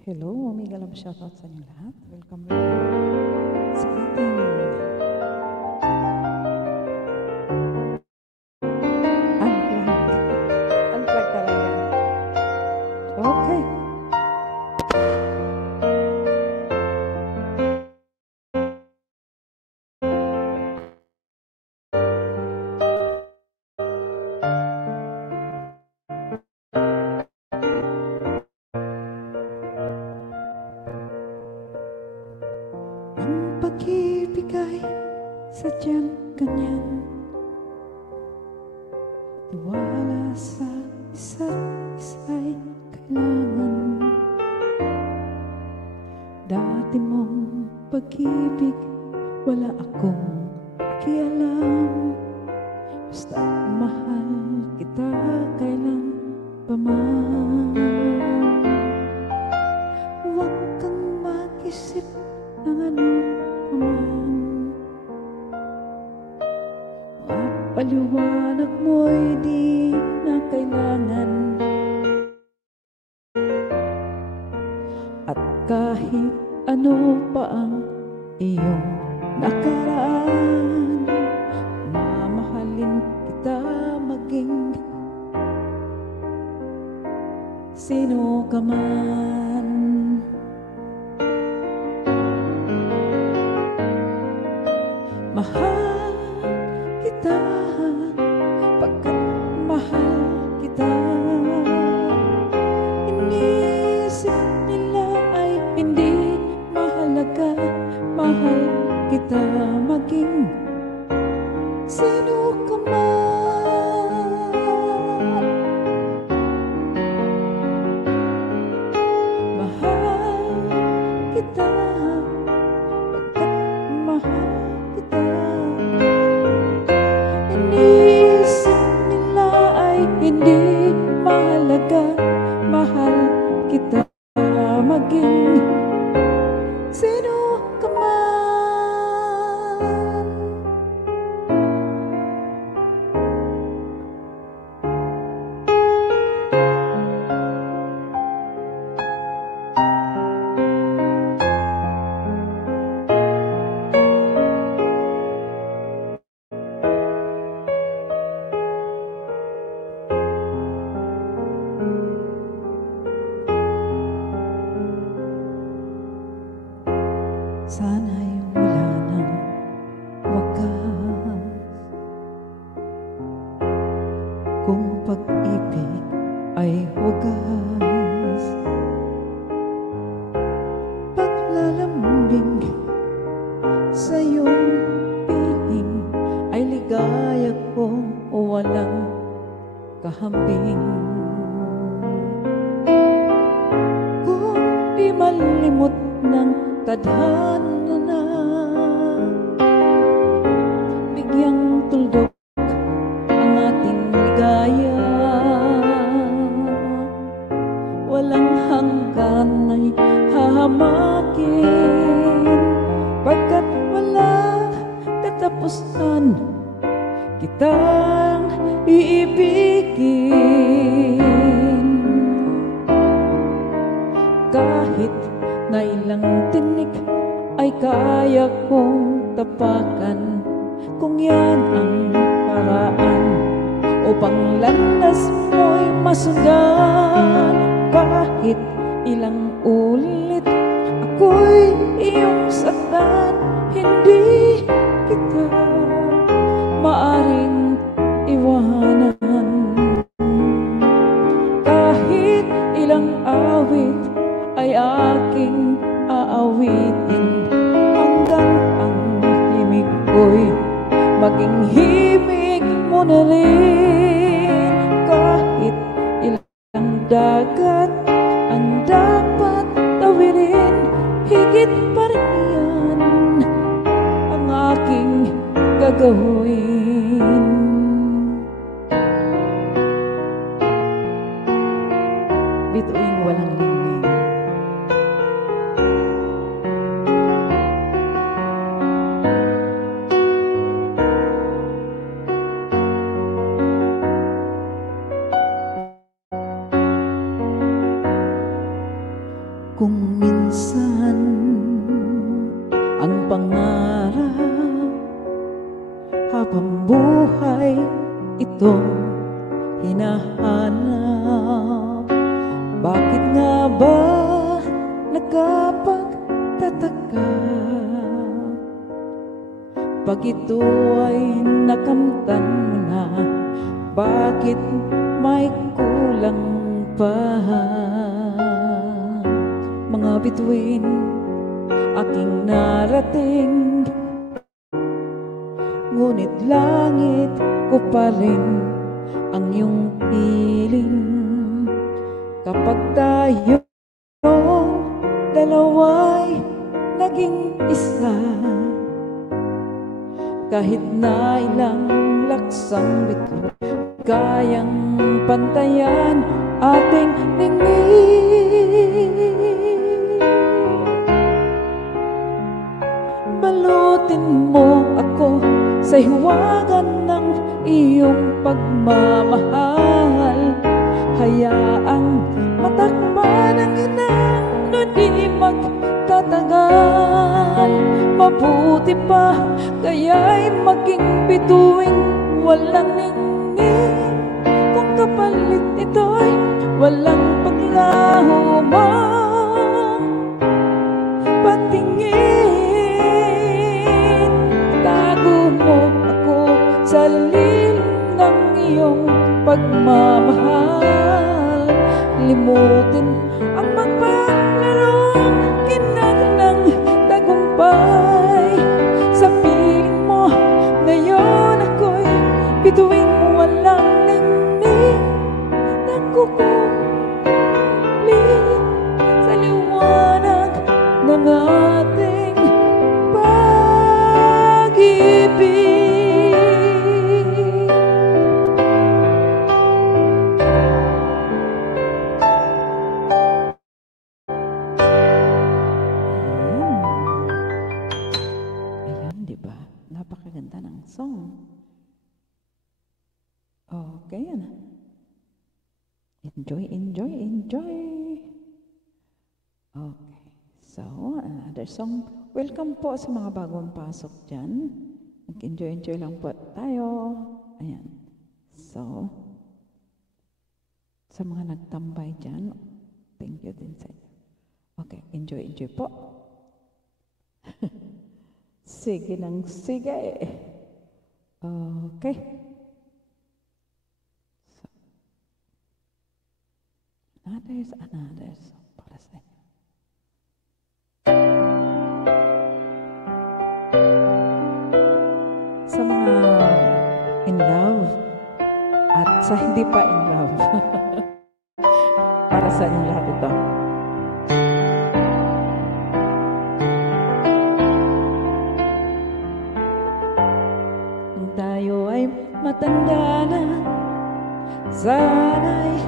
Hello, mega love shoutout sa inyo lahat. Welcome back sa ating unplug. Unplug talaga. Okay. Ang pag-ibig ay sadyang ganyan, tiwala sa isa't isa'y kailangan. Dati mong pag-ibig, wala akong pakialam, basta mahal kita kailan pa man. Huwag kang mag-isip ng ano pa man, paliwanag mo'y di na kailangan. At kahit ano pa ang iyong nakaraan, mamahalin kita maging sino ka man. Mahal kita pagkat mahal kita. Iniisip nila ay hindi mahalaga, mahal kita maging sino ka man. Mahal kita pagkat mahal kita. Iniisip nila ay hindi mahalaga, mahal kita maging sino ka man. Sana'y wala ng wakas, kung pag-ibig ay wagas. Paglalambing sa iyong piling ay ligaya kong walang kahambing. Kung di malimot ng tadhana na, bigyang tuldok ang ating ligaya. Walang hanggan ay hahamakin, pagkat walang katapusan kitang iibigin. Kahit na ilang tinik ay kaya kong tapakan, kung yan ang paraan upang landas mo'y masundan. Kahit ilang ulit ako'y iyong saktan, hindi kita maaring iwanan. Kahit ilang awit ay aking aawitin, hanggang ang himig ko'y maging himig mo na rin. Kahit ilang dagat ang dapat tawirin, higit pa rin ang aking gagawin. Bituing walang lingling. Kung itong hinahanap? Bakit nga ba nakapagtataka pag ito ay nakamtan mo na? Bakit may kulang pa? Mga bituin aking narating, ngunit langit ko pa rin ang iyong piling. Kapag tayong dalawa'y naging isa, kahit na ilang laksang bituin, kayang pantayan ating ningning. Balutin mo ako sa hiwagan ng iyong pagmamahal. Hayaang matakpan ang inang nun di magtatagal. Mabuti pa kaya'y maging bituing walang ningning, kung kapalit ito'y walang paglaho mang patingin. Tago mo ako sa lilim ng iyong pagmamahal. Limutin ang magpalarong kinag ng tagumpay. Sa piling mo ngayon ako'y bituing walang ningning, nagkukulit sa liwanag ng ating pag-ibig. Ayan, diba? Napakaganda ng song. Okay, yan. Enjoy, enjoy, enjoy. Okay. So, another song. Welcome po sa mga bagong pasok dyan. Mag-enjoy-enjoy lang po tayo. Ayan. So, sa mga nagtambay dyan, thank you din sa inyo. Okay, enjoy-enjoy po. Sige nang sige. Okay. So, another song para sa inyo. Sa mga in love at sa hindi pa in love. Para sa inyo lahat ito. Kung tayo ay matanda na, sana'y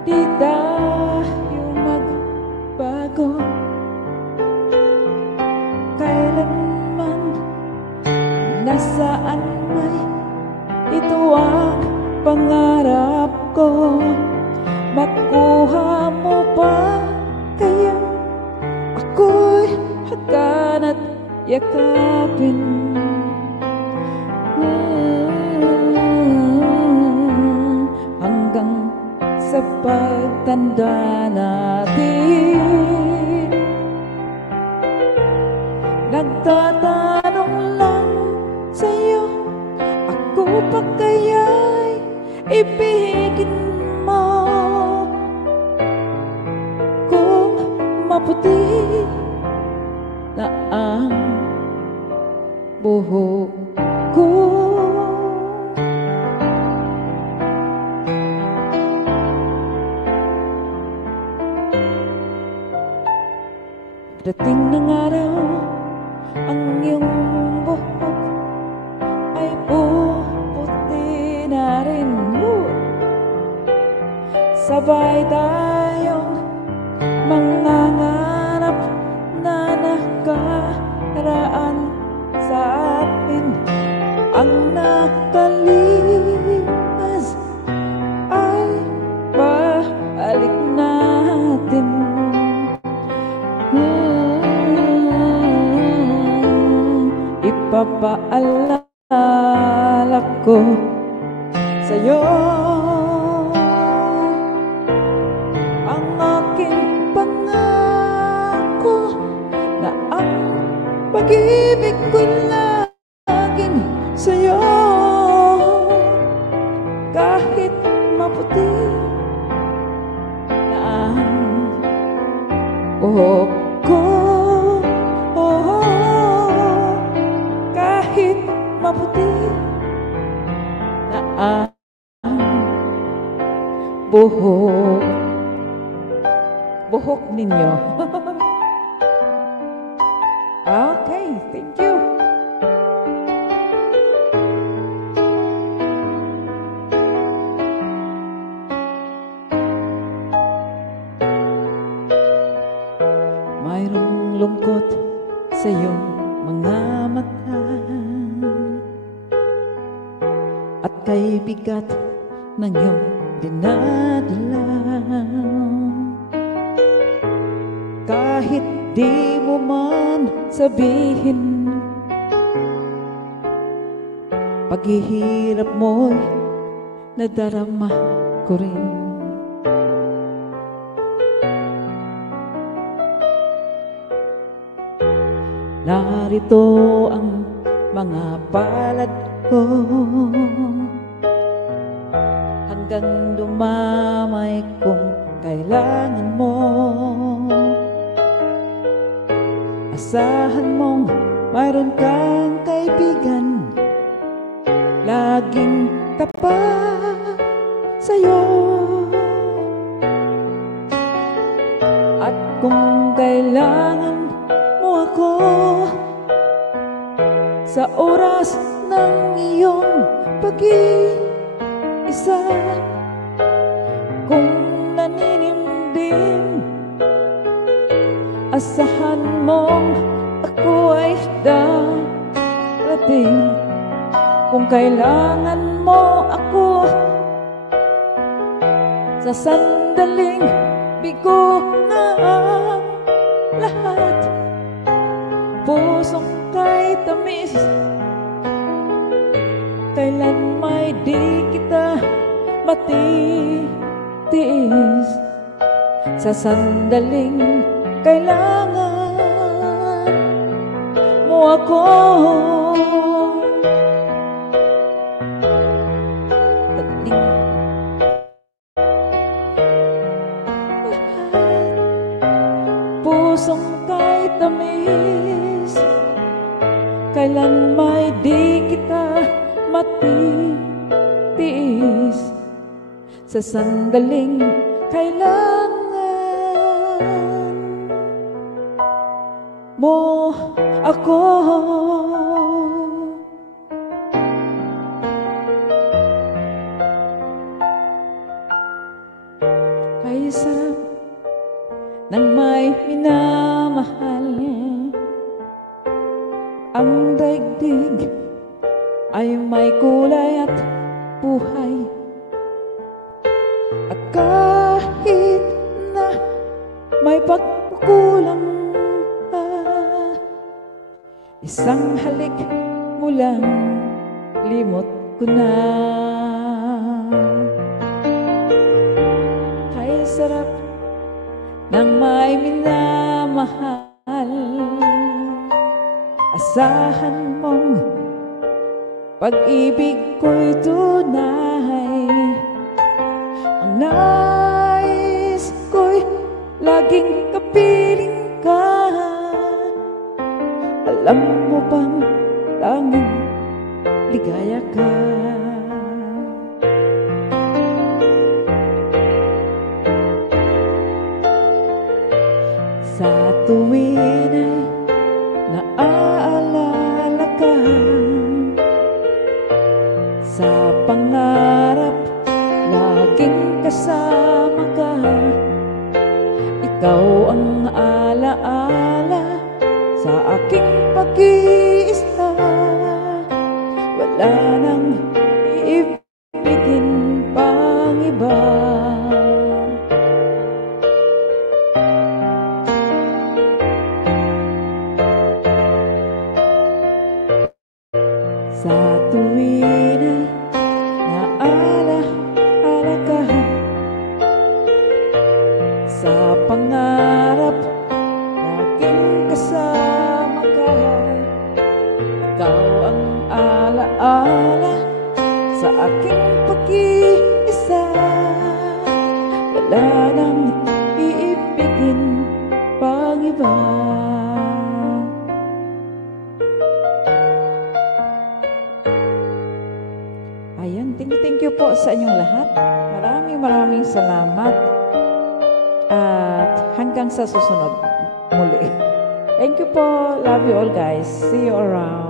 di tayo magbago. Kailanman, nasaan may ito ang pangarap ko. Makuha mo pa kaya ako'y hagan at yakapin. Hanggang sa pagtanda natin, nagtatanong lang sa'yo, ako pa kaya'y ibigin mo? Kung maputi na ang buhok ko, dating ng araw, ang iyong buhok ay puputi na rin. Sabay tayong mangangarap na nakaraan sa atin. Ang nakalipas ay balik natin. Ipapaalala ko sa'yo ang aking pangako na ang pag-ibig ko'y laging sa'yo. Kahit maputi na ang buhok ko, kahit maputi na ang buhok ninyo. Okay, thank you. Mayroong lungkot sa iyong mga mata at kay bigat ng iyong dinadala. Kahit di mo man sabihin, paghihirap mo'y nadarama ko rin. Narito ang mga palad ko hanggang dumamay kung kailangan mo. Asahan mong mayroon kang kaibigan laging tapat sa'yo. At kung kailangan mo ako sa oras ng iyong pag-iisa, kung naninimdim, asahan mong ako ay darating. Kung kailangan mo ako sa sandaling bigo na ang lahat, pusong kay tamis, kailan may di kita matitiis. Sa sandaling kailangan mo ako, pusong kay tamis, kailan may di kita matitiis. Sa sandaling kailangan mo ako. Ay sarap ng may minamahal, ang daigdig ay may kulay at buhay. At kahit na may pagkukulang ka, isang halik mo lang, limot ko na. Kaya sarap ng may minamahal, asahan mong pag-ibig ko'y tunay. Ang nais ko'y laging kapiling ka. Alam mo bang tanging ligaya ka? Sa tuwin ay naaalala ka, sa pangarap laging kasama ka. Ikaw ang alaala sa aking pag-iisa. Wala nang iibigin pang iba. Sa tuwin ay naaalala aking pag-iisa. Wala nang iibigin pang iba. Ayan, thank you po sa inyong lahat. Maraming salamat. At hanggang sa susunod muli. Thank you po. Love you all guys. See you around.